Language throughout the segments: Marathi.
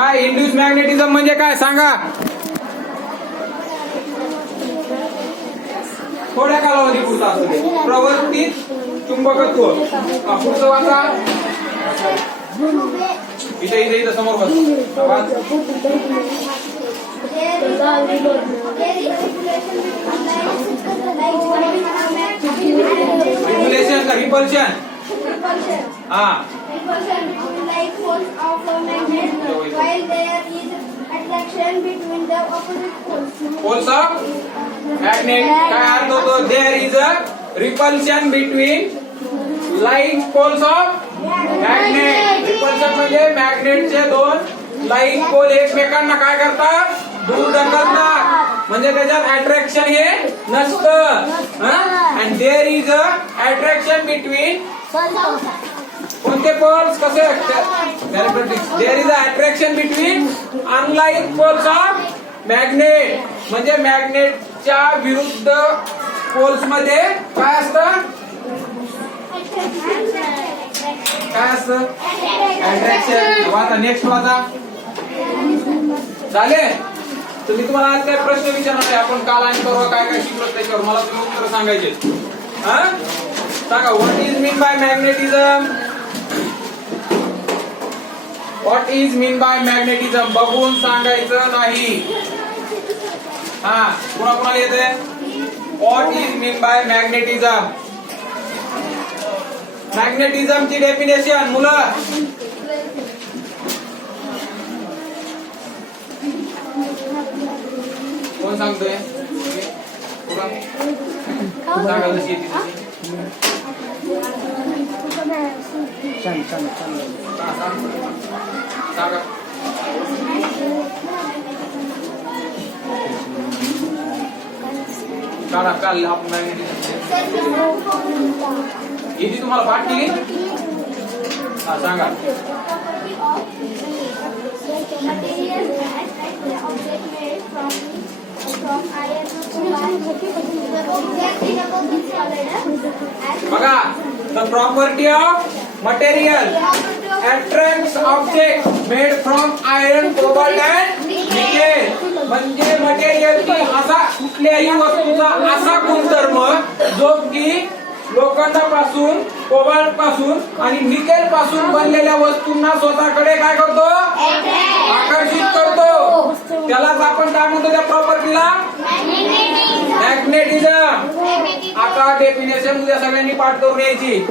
काय इंड्यूस मॅग्नेटिझम म्हणजे काय सांगा. थोड्या कालावधी पुरता असू दे. प्रवर्तित चुंबकत्व. पुढचं वाचा. इथे समोर बस. रिपल्शन का रिपल्शन. हा पोल्स ऑफ मॅग्नेट. काय अर्थ होतो. There is a repulsion between like poles of magnet. Repulsion म्हणजे मॅग्नेटचे दोन लाईन पोल एकमेकांना काय करतात, दूर ढकलतात. म्हणजे त्याच्यात अट्रॅक्शन हे नसतं. And there is a attraction between कोणते पोल्स कसे. There is a attraction between unlike poles of magnet. म्हणजे मॅग्नेटच्या विरुद्ध पोल्स मध्ये काय असतं, काय असतं अट्रॅक्शन. वाचा नेक्स्ट वाचा. झाले. तर मी तुम्हाला आज काय प्रश्न विचारणार आहे. आपण काल आणि परवा काय काय शिकलो त्याच्यावर मला तुम्ही उत्तर सांगायचे. सांगा. What is mean by magnetism. What is mean by magnetism. बघून सांगायचं नाही. पुन्हा कोणाला येते. What is mean by magnetism. मॅग्नेटिझमची डेफिनेशन मुलं. कोण सांगतोय. सांगा जशी सांगा. काढा काल आपण इथे तुम्हाला पाठ केली. सांगा. बघा. The property of material attracts object made from iron cobalt and nickel. म्हणजे मटेरियल असा कुठल्याही वस्तूचा असा गुणधर्म जो की लोखंडापासून, कोबाल्ट पासून आणि निकेल पासून बनलेल्या वस्तूंना स्वतःकडे काय करतो, आकर्षित करतो. त्यालाच आपण काय म्हणतो, त्या प्रॉपर्टीला मॅग्नेटिझम. आता डेफिनेशन उद्या सगळ्यांनी पाठ करून यायची.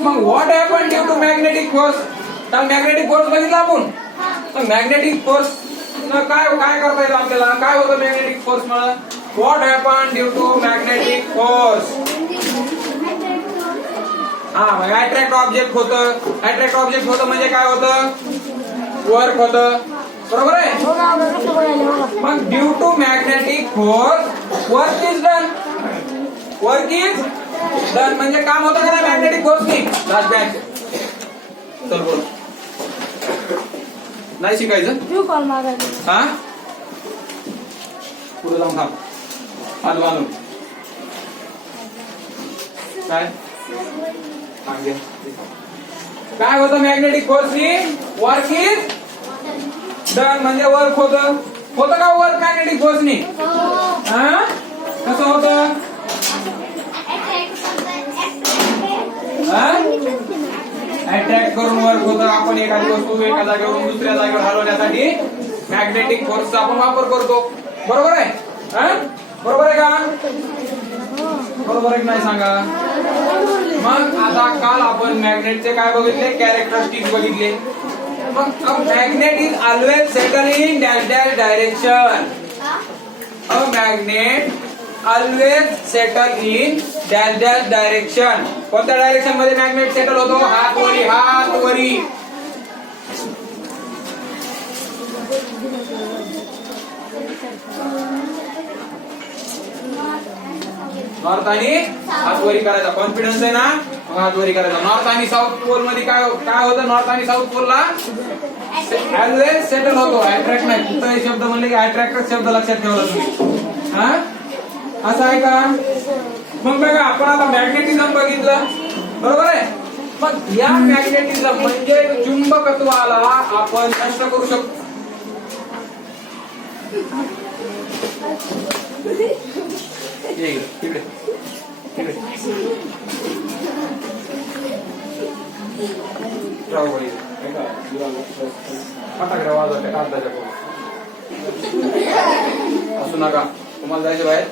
मग what happen due to magnetic force. तर मॅग्नेटिक फोर्स बघितला आपण. तर मॅग्नेटिक फोर्स काय काय करता येईल आपल्याला. काय होतं मॅग्नेटिक फोर्स मुळे. What happen due to magnetic force. Attract object होतं. अट्रॅक्ट ऑब्जेक्ट होतं म्हणजे काय होतं, वर्क होतं. बरोबर आहे. मग due to magnetic force work is done. Work is done म्हणजे काम होतं का मॅग्नेटिक फोर्सनी. लास्ट बॅच चल बोल. नाही शिकायचं. पुढे जाऊन थांब. आलो आलो. काय काय होतं मॅग्नेटिक फोर्सनी. वर्क इज डन म्हणजे वर्क होतं. होतं का वर्क मॅग्नेटिक फोर्सनी. कसं होतं. अट्रॅक्ट करून वर्क होतं. आपण एखादी वस्तू एका जागेवरून दुसऱ्या जागेवर हलवण्यासाठी मॅग्नेटिक फोर्सचा आपण वापर करतो. बरोबर आहे. बरोबर आहे का. बरोबर आहे की नाही सांगा. मग आता काल आपण मॅग्नेटचे काय बघितले, कॅरेक्टरिस्टिक्स बघितले. मग magnet is always settle in dash dash direction. A magnet always settle in dash dash direction. कोणत्या डायरेक्शन मध्ये मॅग्नेट सेटल होतो, हात वरी हात वरी. नॉर्थ आणि हात वरी करायचा. कॉन्फिडन्स आहे ना, हात वरी करायचा. नॉर्थ आणि साऊथ पोल मध्ये काय काय होतं, नॉर्थ आणि साऊथ पोलला ऑलवेज सेटल होतो. अट्रॅक्ट नाही. कुठलाही शब्द म्हणले की अट्रॅक्ट शब्द लक्षात ठेवला तुम्ही. असं आहे का. मग बघा आपण आता मॅग्नेटिझम बघितलं. बरोबर आहे. मग या मॅग्नेटिझम म्हणजे चुंबकत्वाला आपण नष्ट करू शकतो. तिकडे तिकडे फटाकडे वाजवते कागदाच्या असू नका. तुम्हाला जायचं बाहेर.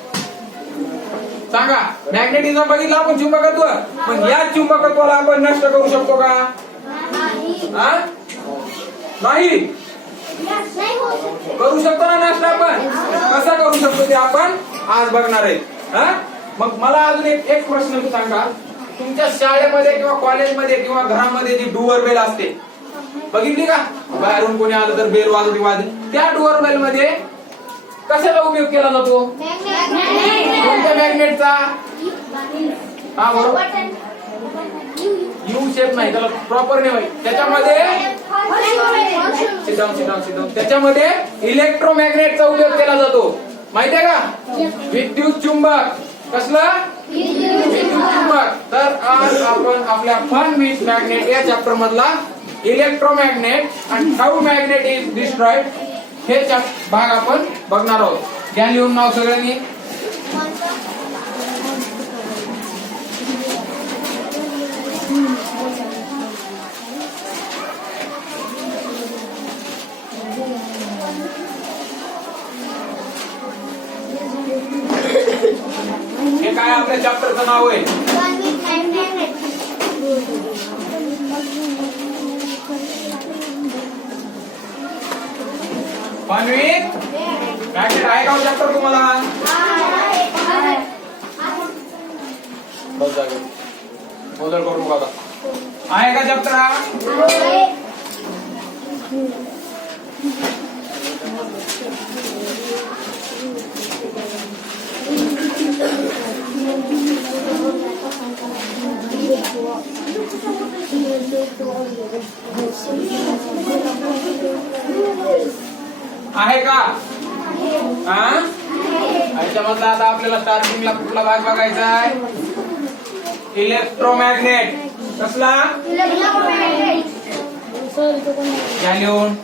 सांगा मॅग्नेटिझम बघितलं आपण चुंबकत्व. मग या चुंबकत्वाला आपण नष्ट करू शकतो का? नाही. करू शकतो ना नष्ट आपण. कसं करू शकतो ते आपण आज बघणार आहे. मग मला अजून एक प्रश्न सांगा. तुमच्या शाळेमध्ये किंवा कॉलेजमध्ये किंवा घरामध्ये जी डुअर बेल असते बघितली का? बाहेरून कोणी आलं तर बेल वाजवते. त्या डुअर बेल मध्ये कशाचा उपयोग केला जातो? कोणत्या मॅग्नेटचा? हा बरोबर. यू शेप नाही त्याला प्रॉपर नेम आहे. त्याच्यामध्ये त्याच्यामध्ये इलेक्ट्रोमॅग्नेटचा उपयोग केला जातो. माहिती आहे का? विद्युत चुंबक. कसला? विद्युत चुंबक. तर आज आपण आपल्या फन विथ मॅग्नेट या चॅप्टर मधला इलेक्ट्रोमॅग्नेट आणि हाऊ मॅग्नेट इज डिस्ट्रॉइड हे भाग आपण बघणार आहोत. घ्या लिहून नाव सगळ्यांनी. हे काय आपल्या चॅप्टरचं नाव आहे? फन विथ मॅग्नेट आहे का चॅप्टर तुम्हाला? बस जागे गोंधळ करू नका. आहे का चॅप्टर हा? आहे का? याच्यामधला आता आपल्याला स्टार्टिंगला कुठला भाग बघायचा आहे? इलेक्ट्रोमॅग्नेट. कसला? घ्या लिहून.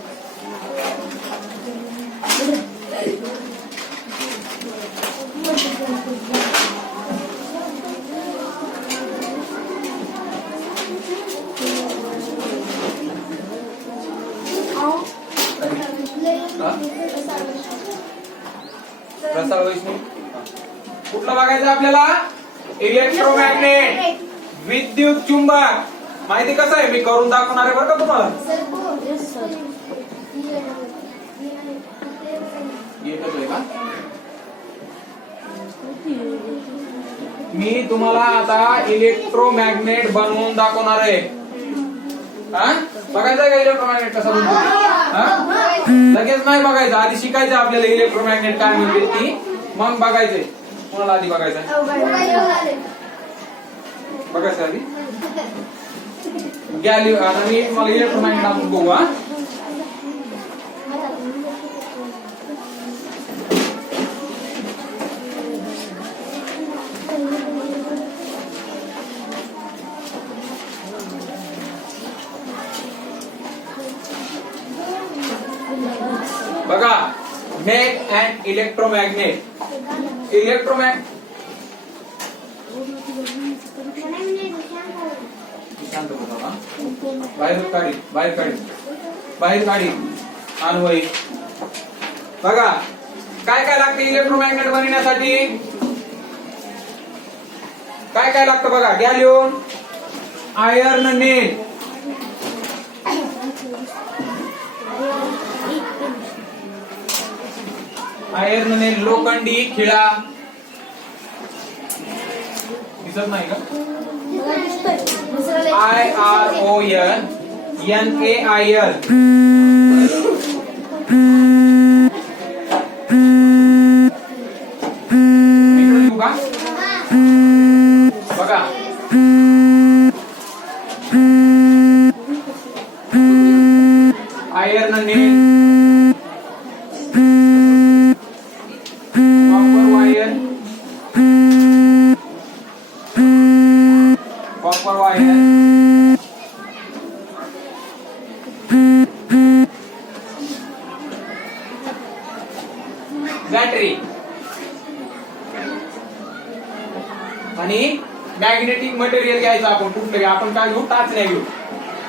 प्रसार वैष्णव कुठला बघायचा आपल्याला? इलेक्ट्रोमॅग्नेट. विद्युत चुंबक. माहिती कसं आहे मी करून दाखवणार आहे बरं का तुम्हाला. मी तुम्हाला आता इलेक्ट्रोमॅग्नेट बनवून दाखवणार आहे. बघायचं का इलेक्ट्रोमॅग्नेट कसा बनतो? लगेच नाही बघायचं. आधी शिकायचं आपल्याला इलेक्ट्रोमॅग्नेट काय म्हणजे ती मग बघायचंय. कोणाला आधी बघायचं? बघायचं आधी. गॅली आता मी तुम्हाला इलेक्ट्रोमॅग्नेट आपण बघू. बघा मेक अँड इलेक्ट्रोमॅग्नेट. बाहेर काढी अन्वयी. बघा काय काय लागतं इलेक्ट्रोमॅग्नेट बनवण्यासाठी? काय काय लागतं बघा. घ्या लिहून. आयर्न नेल. आयर्न नेल लोखंडी खिळा. दिसत नाही का? IRON बघा iron nail. Copper wire battery. आणि मॅग्नेटिक मटेरियल घ्यायचं आपण कुठलं, आपण काय घेऊ, टाचण्या घेऊ,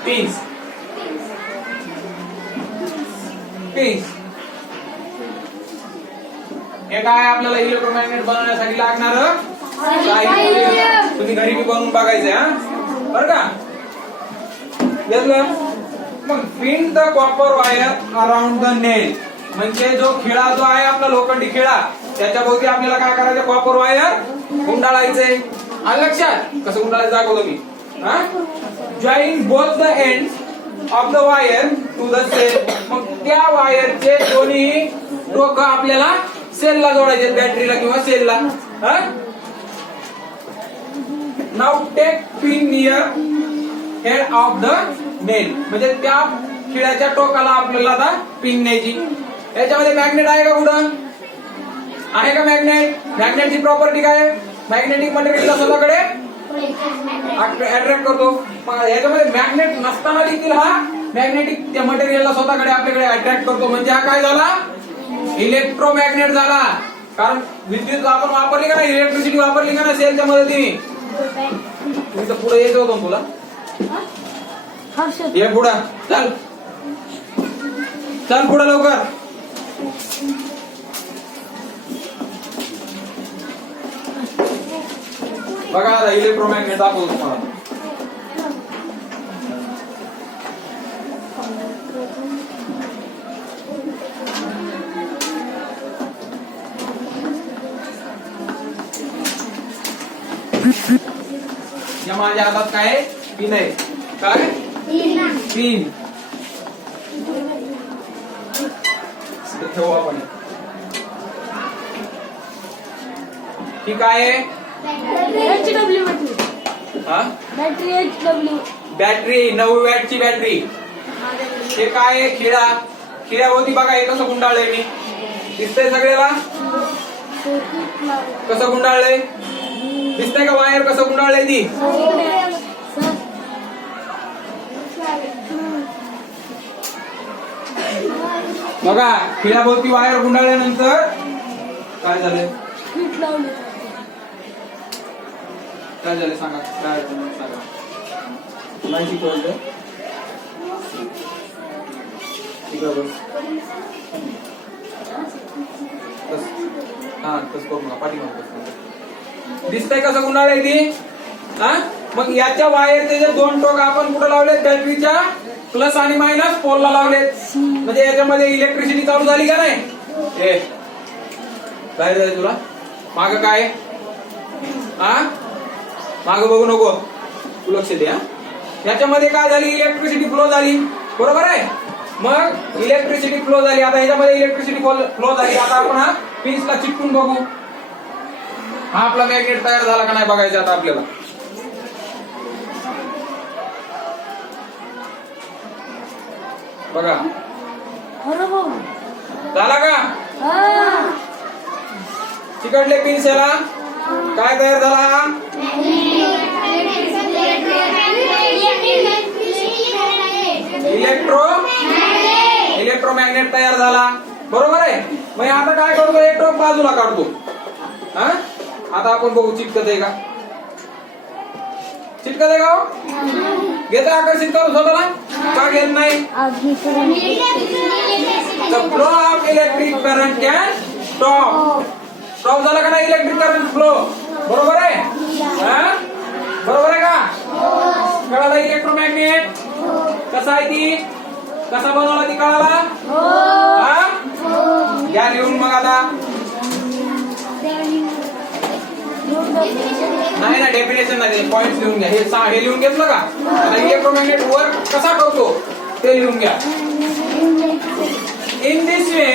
पिन्स. पिन्स हे काय आपल्याला इलेक्ट्रोमॅग्नेट बनवण्यासाठी लागणार साहित्य. तुम्ही घरी बी बनवून बघायचंय हा, बरं का. घेतलं. मग pin the copper wire around the nail, म्हणजे जो खिळा जो आहे आपला लोखंडी खिळा, त्याच्या भोवती आपल्याला काय करायचं, कॉपर वायर गुंडाळायचंय. आलं लक्षात कसं गुंडाळायचं दाखवतो मी. Join both the end of the wire to the cell. मग त्या वायरचे दोन्ही टोक आपल्याला सेलला जोडायचे, बॅटरीला किंवा सेलला. Now take pin near head of the nail, म्हणजे त्या खिळ्याच्या टोकाला आपल्याला आता पिन न्यायची. याच्यामध्ये मॅग्नेट आहे का, कुठं आहे का मॅग्नेट? मॅग्नेटची प्रॉपर्टी काय, मॅग्नेटिक मटेरियलला स्वतःकडे अट्रॅक्ट करतो. याच्यामध्ये मॅग्नेट नसताना देखील हा मॅग्नेटिक त्या मटेरियलला स्वतःकडे आपल्याकडे अट्रॅक्ट करतो. म्हणजे हा काय झाला, इलेक्ट्रोमॅग्नेट झाला. कारण विद्युत आपण वापरली का नाही, इलेक्ट्रिसिटी वापरली का नाही सेलच्या मदतीने. तुम्ही तर पुढे यायचं होतं तुला, ये पुढं चल, चल पुढं लवकर. बघा आता इलेक्ट्रोमॅग्नेट दाखवतो तुम्हाला. या माझ्या हातात काय पिन आहे, काय पिन ठेवू आपण. ठीक आहे. बॅटरी 9 वॅटची बॅटरी. हे काय आहे, खिळा. खिळ्याभोवती बघा हे कसं गुंडाळलंय मी, दिसतंय सगळ्याला कसं गुंडाळलंय, दिसतंय का वायर कसं गुंडाळलंय ती. बघा खिळ्याभोवती वायर गुंडाळल्यानंतर काय झालं, काय झालं सांगा, काय सांगा नाही शिकवलं. हा तस करू नका, पाठीमागे दिसतंय कसं गुंडाळलंय ती. हा मग याच्या वायरचे जे 2 टोक आपण कुठे लावलेत, बॅटरीच्या प्लस आणि मायनस पोलला लावलेत. म्हणजे याच्यामध्ये इलेक्ट्रिसिटी चालू झाली का नाही. हे काय झालं तुला, माग काय, हा माग बघू नको, तू लक्ष दे. याच्यामध्ये काय झाली, इलेक्ट्रिसिटी फ्लो झाली, बरोबर आहे. मग इलेक्ट्रिसिटी फ्लो झाली, आता ह्याच्यामध्ये इलेक्ट्रिसिटी फ्लो झाली. आता आपण हा पिन्सला चिटकून बघू, हा आपला मॅग्नेट तयार झाला का नाही बघायचं आता आपल्याला. बघा झाला का, चिकटले पिन्स याला, काय तयार झाला, इलेक्ट्रोमॅग्नेट तयार झाला, बरोबर आहे. मग आता काय करतो, एक टोक बाजूला काढतो. आता आपण बघू चिटकत आहे का, चिटकत आहे का, घेता आकर्षित करून स्वतःला का घेत नाही. Flow of electric current can stop. Stop झाला का नाही इलेक्ट्रिक करंट फ्लो, बरोबर आहे. बरोबर आहे का, कळाला इलेक्ट्रोमॅग्नेट कसा आहे ती, कसा बनवला ती कळाला. या लिहून मग आता नाही ना, डेफिनेशन नाही, पॉइंट लिहून घ्या. हे लिहून घेतलं का, इलेक्ट्रोमॅग्नेट वर्क कसा करतो ते लिहून घ्या. In this way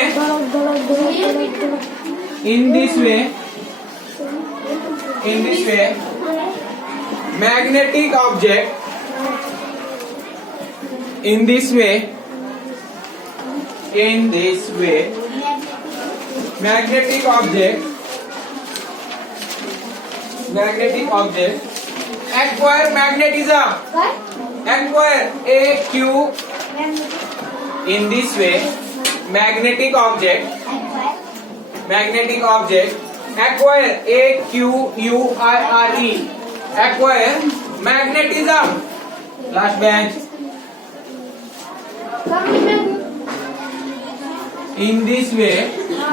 magnetic object acquire magnetism. Acquire AQ. In this way magnetic object magnetic object acquire, AQUIRE, acquire magnetism. Last bench. In this way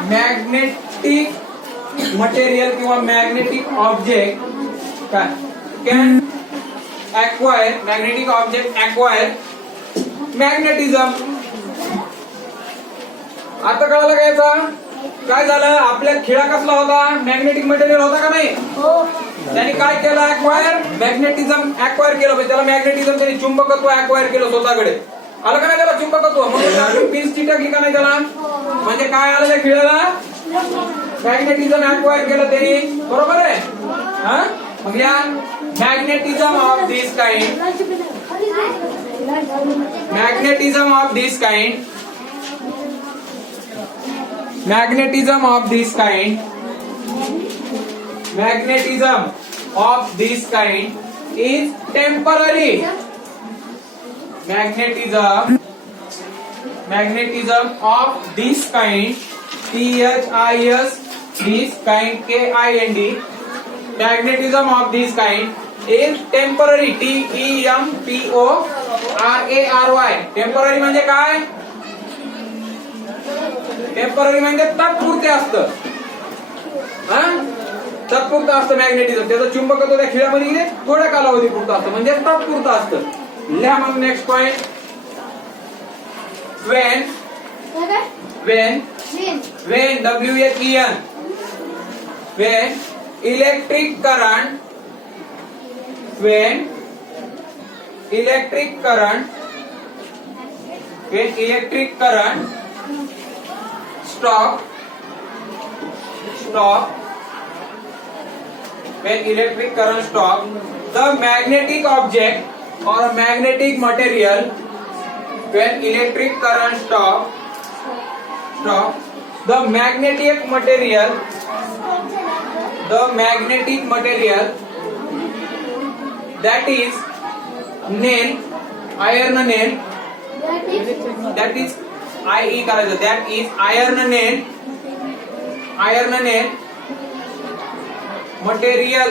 magnetic material किंवा magnetic object can acquire, magnetic object acquire magnetism. आता कळालं का याचा? काय झालं, आपल्या खिळा कसला होता, मॅग्नेटिक मटेरियल होता का नाही? त्यांनी काय केलं, अक्वायर मॅग्नेटिझम अक्वायर केलं, म्हणजे त्याला मॅग्नेटिझम, त्यांनी चुंबकत्व अक्वायर केलं स्वतःकडे. आलं का नाही त्याला चुंबकत्व? म्हणून पिन्स चिटकली का नाही त्याला? म्हणजे काय आलं त्या खिळ्याला, मॅग्नेटिझम अक्वायर केलं त्यांनी, बरोबर आहे. हा, मग या magnetism of this kind, magnetism of this kind, magnetism of this kind, magnetism of this kind is temporary. Magnetism of this kind, THIS, this kind, KIND, magnetism of this kind is temporary. TEMPORARY. Temporary म्हणजे काय? टेम्पररी म्हणजे तात्पुरते असतं. तात्पुरतं असतं मॅग्नेटिझम. त्याचं चुंबकत्व त्या खिळ्यामध्ये थोड्या कालावधी पुरतं असतं, म्हणजे तात्पुरतं असतं. लिहा मग next point. when WHEN when electric current stop the magnetic object or magnetic material, when electric current stop the magnetic material that is nail, iron nail, that is IE करायचं, that is iron nail material,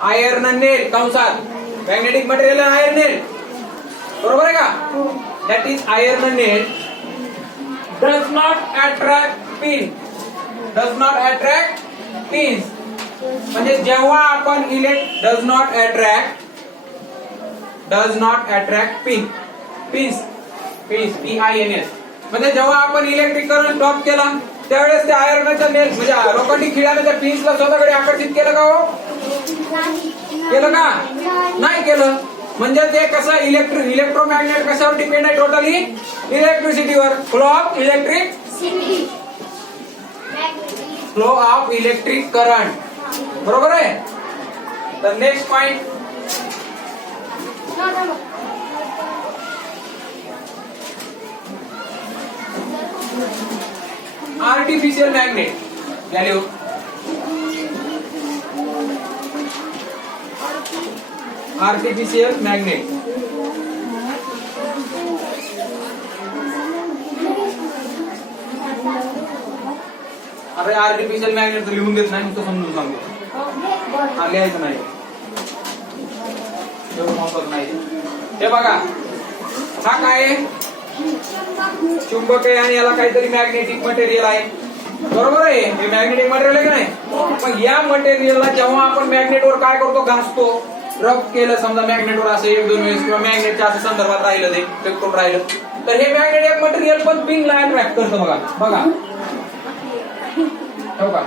iron nail कंसात magnetic material iron nail, बरोबर आहे का? that is iron nail does not attract pins, म्हणजे जेव्हा आपण does not attract pins PINS, म्हणजे जेव्हा आपण इलेक्ट्रिक करंट स्टॉप केला त्यावेळेस त्या आयर्नच्या नेल म्हणजे लोखंडी खिळ्याने त्या पिन्सला स्वतःकडे आकर्षित केलं का? हो, केलं का? नाही केलं. म्हणजे ते कसं, इलेक्ट्रोमॅग्नेट कशावर डिपेंड आहे? टोटली इलेक्ट्रिसिटीवर. फ्लो ऑफ इलेक्ट्रिक करंट, बरोबर आहे. तर next point, artificial magnet value. Artificial magnet अरे आर्टिफिशियल मॅग्नेट लिहून देत नाही, नुसतं समजून सांगतो. लिहायचं नाही, एवढं महत्वाचं नाही. हे बघा, हा काय चुंबक आहे आणि याला काहीतरी मॅग्नेटिक मटेरियल आहे, बरोबर आहे. हे मॅग्नेटिक मटेरियल आहे का नाही? मग या मटेरियलला जेव्हा आपण मॅग्नेटवर काय करतो, घासतो, रब केलं समजा मॅग्नेटवर असं 1-2 वेळेस, किंवा मॅग्नेटच्या असं संदर्भात राहिलं, ते इलेक्ट्रोड राहिलं, तर हे मॅग्नेटिक मटेरियल पण पिनला अट्रॅक्ट करतं. बघा हो का?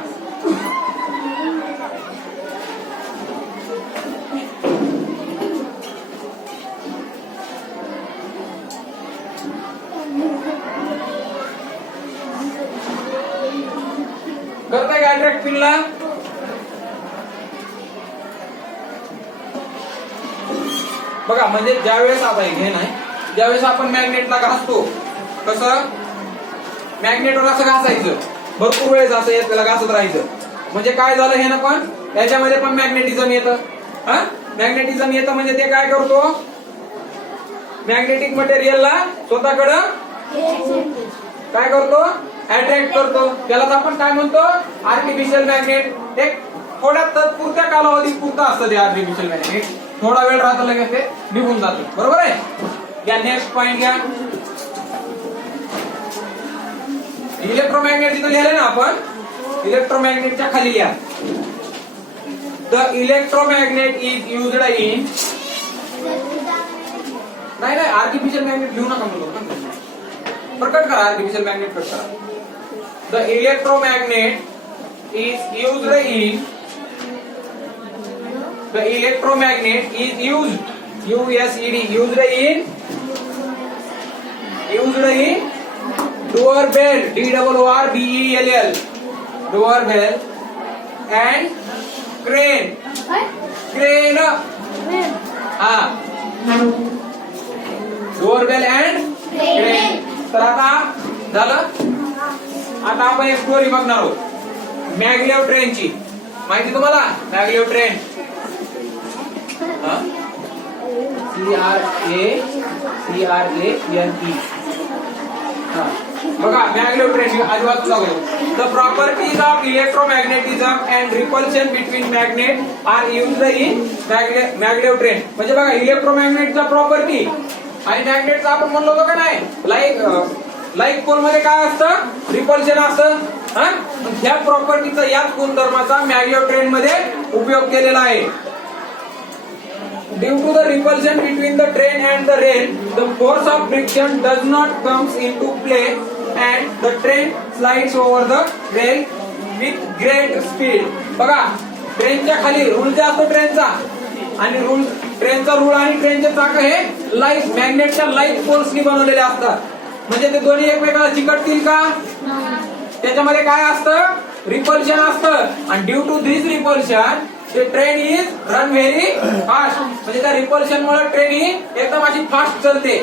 करताय का अट्रॅक्ट पिनला? बघा, म्हणजे ज्यावेळेस आता हे नाही, ज्यावेळेस आपण मॅग्नेटला घासतो, कसं मॅग्नेटवर असं घासायचं, भरपूर वेळेस असं त्याला घासत राहायचं, म्हणजे काय झालं, हे ना पण याच्यामध्ये पण मॅग्नेटिझम येतं. मॅग्नेटिझम येतं म्हणजे ते काय करतो, मॅग्नेटिक मटेरियलला स्वतःकडं काय करतो, अट्रॅक्ट करतो त्यालाच आपण काय म्हणतो आर्टिफिशियल मॅग्नेट. एक थोड्या तात्पुरत्या कालावधी पुरता असतं ते आर्टिफिशियल मॅग्नेट. थोडा वेळ राहतो लगेच ते निघून जातो. बरोबर आहे. या नेक्स्ट पॉइंट घ्या. इलेक्ट्रोमॅग्नेट जिथं लिहिले ना आपण इलेक्ट्रोमॅग्नेटच्या खाली लिहा. The electromagnet is used in नाही आर्टिफिशियल मॅग्नेट लिहू नका म्हणून प्रकट करा. आर्टिफिशियल मॅग्नेट कट करा. The electromagnet is used in the electromagnet is used used in doorbell doorbell doorbell and crane हा doorbell and crane. तर आता झालं. आता आपण एक स्टोरी बघणार आहोत मॅगलेव ट्रेनची. माहिती तुम्हाला मॅगलेव ट्रेन CRANE बघा मॅगलेव ट्रेन आजूबाजू लागलो. The properties of electromagnetism and repulsion between magnet are used in maglev train. म्हणजे बघा इलेक्ट्रोमॅग्नेटचा प्रॉपर्टी आणि मॅग्नेटचा आपण म्हणलो होतो का नाही लाईक पोल मध्ये काय असतं रिपल्शन असतं. ह्या प्रॉपर्टीचा याच गुणधर्माचा मॅगलेव ट्रेन मध्ये उपयोग केलेला आहे. Due to the repulsion between the train and the rail, the force of friction does not comes into play, and the train slides over the rail with great speed. बघा ट्रेनच्या खाली रूळ जे असतो ट्रेनचा आणि ट्रेनचा रूळ आणि ट्रेनचे चाक हे लाईट मॅग्नेटच्या लाईट पोल्सनी बनवलेले असतात. म्हणजे ते दोन्ही एकमेकाला चिकटतील का. त्याच्यामध्ये काय असतं रिपल्शन असतं आणि due to this repulsion the train is run very fast. म्हणजे त्या रिपल्शन मुळे ट्रेन ही एकदम अशी फास्ट चालते.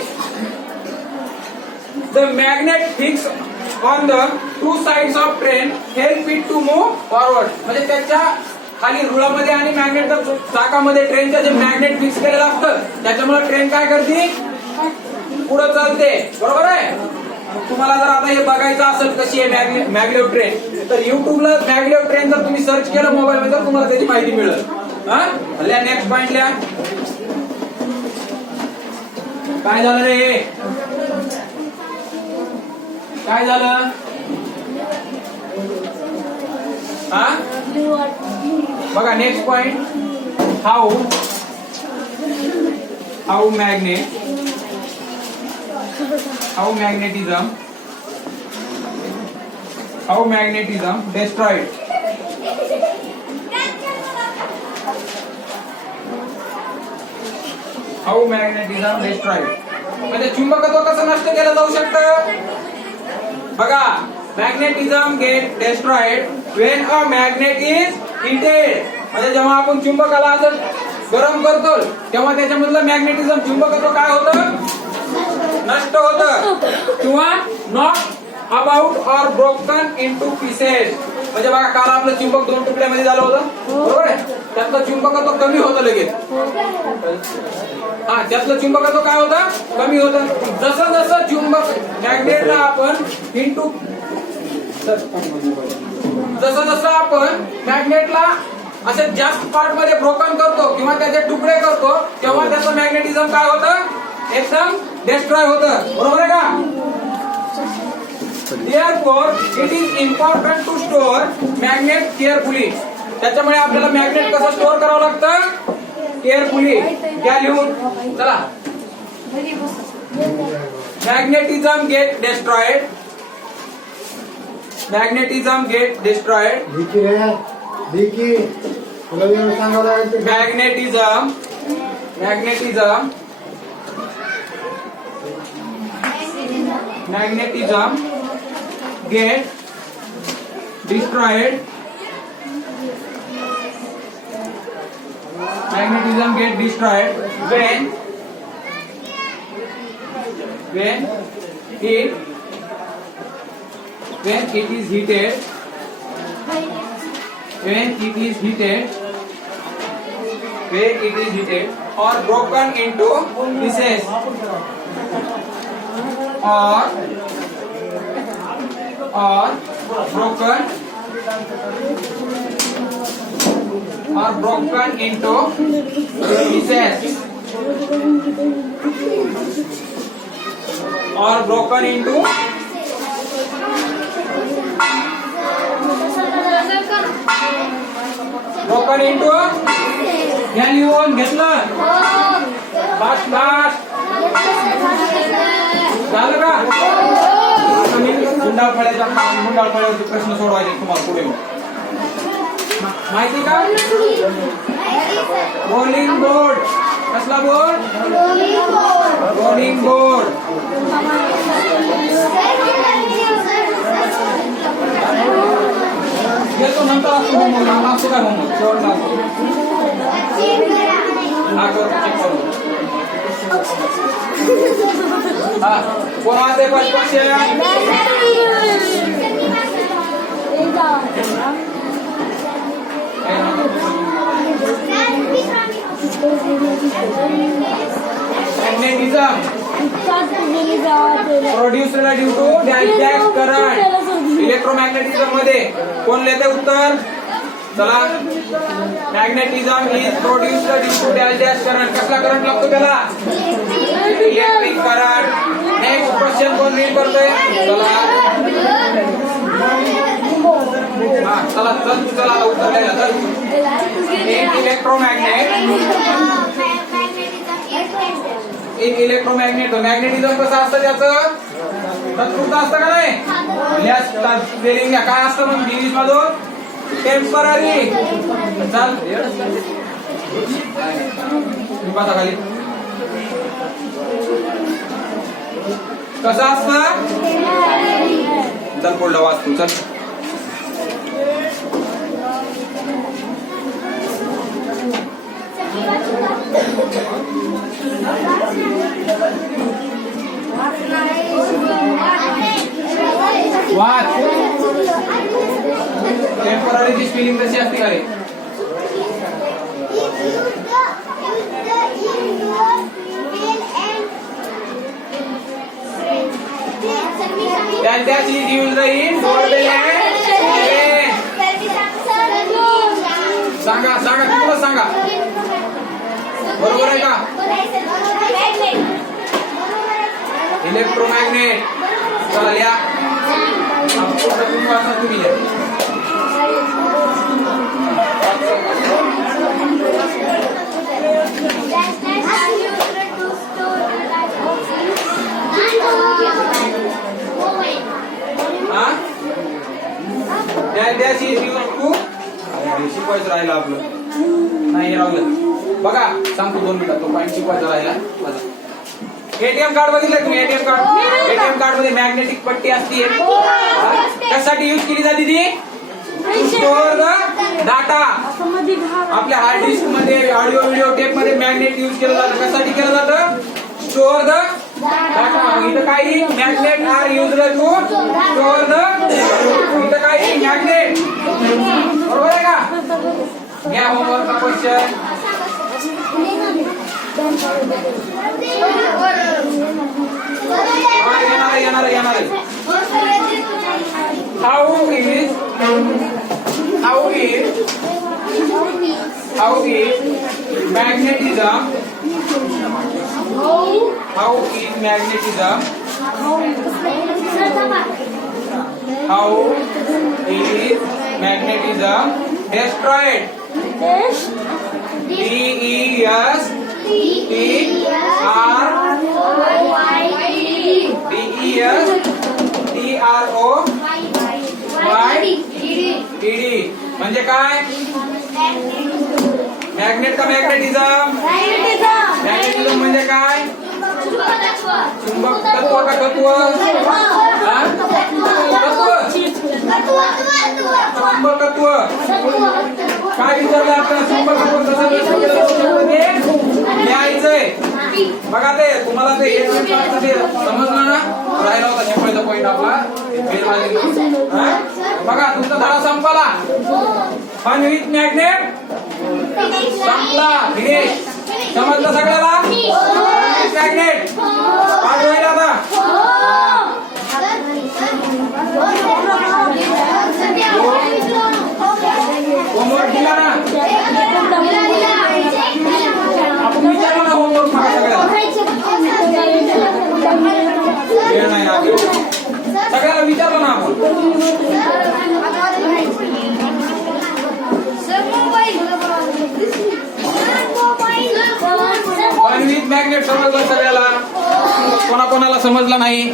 The magnet fixed on the two sides of train help it to move forward. म्हणजे त्याच्या खाली रुळामध्ये आणि मॅग्नेटच्या चाकामध्ये ट्रेनच्या जे मॅग्नेट फिक्स केलेलं असतं त्याच्यामुळे ट्रेन काय करते पुढे चालते. बरोबर आहे. तुम्हाला जर आता हे बघायचं असेल कशी आहे मॅगलेव ट्रेन तर युट्यूबला मॅगलेव ट्रेन जर तुम्ही सर्च केलं मोबाईल मध्ये तर तुम्हाला त्याची माहिती मिळेल. नेक्स्ट पॉइंट लिहा. काय झालं रे काय झालं बघा next point how magnetism destroyed. म्हणजे चुंबकत्व कसं नष्ट केलं जाऊ शकतं. बघा magnetism get destroyed when a magnet is heated. म्हणजे जेव्हा आपण चुंबकाला असं गरम करतो तेव्हा त्याच्यामधलं मॅग्नेटिझम चुंबकत्व काय होतं नष्ट होतं किंवा नॉट अबाउट और ब्रोकन इनटू पीसेस. म्हणजे बघा काल आपलं चुंबक दोन तुकड्यामध्ये झालं होतं बरोबर आहे. त्यातलं चुंबकत्व कमी होतं लगेच. त्यातलं चुंबकत्व काय होतं कमी होतं. जसं जसं चुंबक मॅग्नेटला आपण इंटू जसं आपण मॅग्नेटला असे जास्त पार्ट मध्ये ब्रोकन करतो किंवा त्याचे तुकडे करतो तेव्हा त्याचं मॅग्नेटिझम काय होतं एकदम डिस्ट्रॉय होतं. बरोबर आहे का. Therefore, it is important to store magnet carefully. त्याच्यामुळे आपल्याला मॅग्नेट कसं स्टोअर करावं लागतं केअरफुली. घ्या लिहून चला. Magnetism get destroyed. Magnetism get destroyed. Magnetism get destroyed when it is heated. When it is heated or broken into pieces or broken into pieces or broken into ज्ञान लिहून घेतलं फास्ट फास्ट झालं का आता मी गुंडाळफळ्यावरती प्रश्न सोडवायचे तुम्हाला पुढे माहिती का रोलिंग बोर्ड कसला बोर्ड रोलिंग बोर्ड येतो नंतर असतो होमवर्क असतो काय होमवर्क शेवटला कोण आते magnetism produced due to dash current इलेक्ट्रोमॅग्नेटिझम मध्ये कोण लिहिते उत्तर चला magnetism is produced due to dash current कसला करंट लागतो त्याला इलेक्ट्रिक करंट नेक्स्ट क्वेश्चन कोण रीड करतोय चला चला उत्तर द्यायला चल इलेक्ट्रोमॅग्नेट मॅग्नेटिझम कसं असतं त्याचं तत्पुरतं असतं का नाही काय असतं मग इंग्लिश मधून टेम्पररी चल खाली कसं असतं चल पुढलं वाचतो चल वाच टेम्पररीची स्पेलिंग कशी असते का रे that is used in for the land सांगा तुम्हाला सांगा बरोबर आहे का इलेक्ट्रोमॅग्नेट चला लिहा तुम्ही शिकवायचं राहिलं आपलं नाही राहिलं बघा सांगतो 2 मिनिटात तो पॉईंट शिकवायचा राहिला एटीएम कार्ड बघितलं तुम्ही एटीएम कार्ड मध्ये मॅग्नेटिक पट्टी असते कशासाठी यूज केली जाते ती स्टोअर द डाटा आपल्या हार्ड डिस्क मध्ये ऑडिओ व्हिडिओ टेप मध्ये मॅग्नेट यूज केलं जातं कशासाठी केलं जातं स्टोअर द डाटा इथं काही magnet are used to store the इथं काही मॅग्नेट बरोबर आहे का घ्या होमवर्कचा क्वेश्चन येणार How is magnetism destroyed? DESTROYD म्हणजे काय मॅग्नेट का मॅग्नेटिझम म्हणजे काय चुंबक तत्व का तत्व चुंबकत्व काय विचारलं आपण चुंबकत्व कसं लिहायचंय बघा ते तुम्हाला ते समजलं ना राहिला होता शेवटचा पॉइंट आपला बघा तुमचा धडा संपला पण विथ मॅग्नेट संपला फिनिश समजलं सगळ्याला मॅग्नेट पाठ होईल आता कोणाकोणाला समजलं नाही